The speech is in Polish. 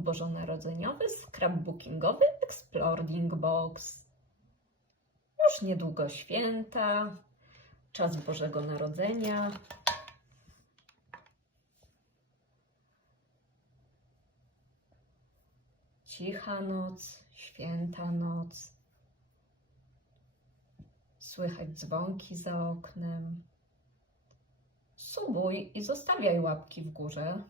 bożonarodzeniowy, scrapbookingowy Exploring Box. Już niedługo święta, czas Bożego Narodzenia. Cicha noc, święta noc. Słychać dzwonki za oknem. Subuj i zostawiaj łapki w górze.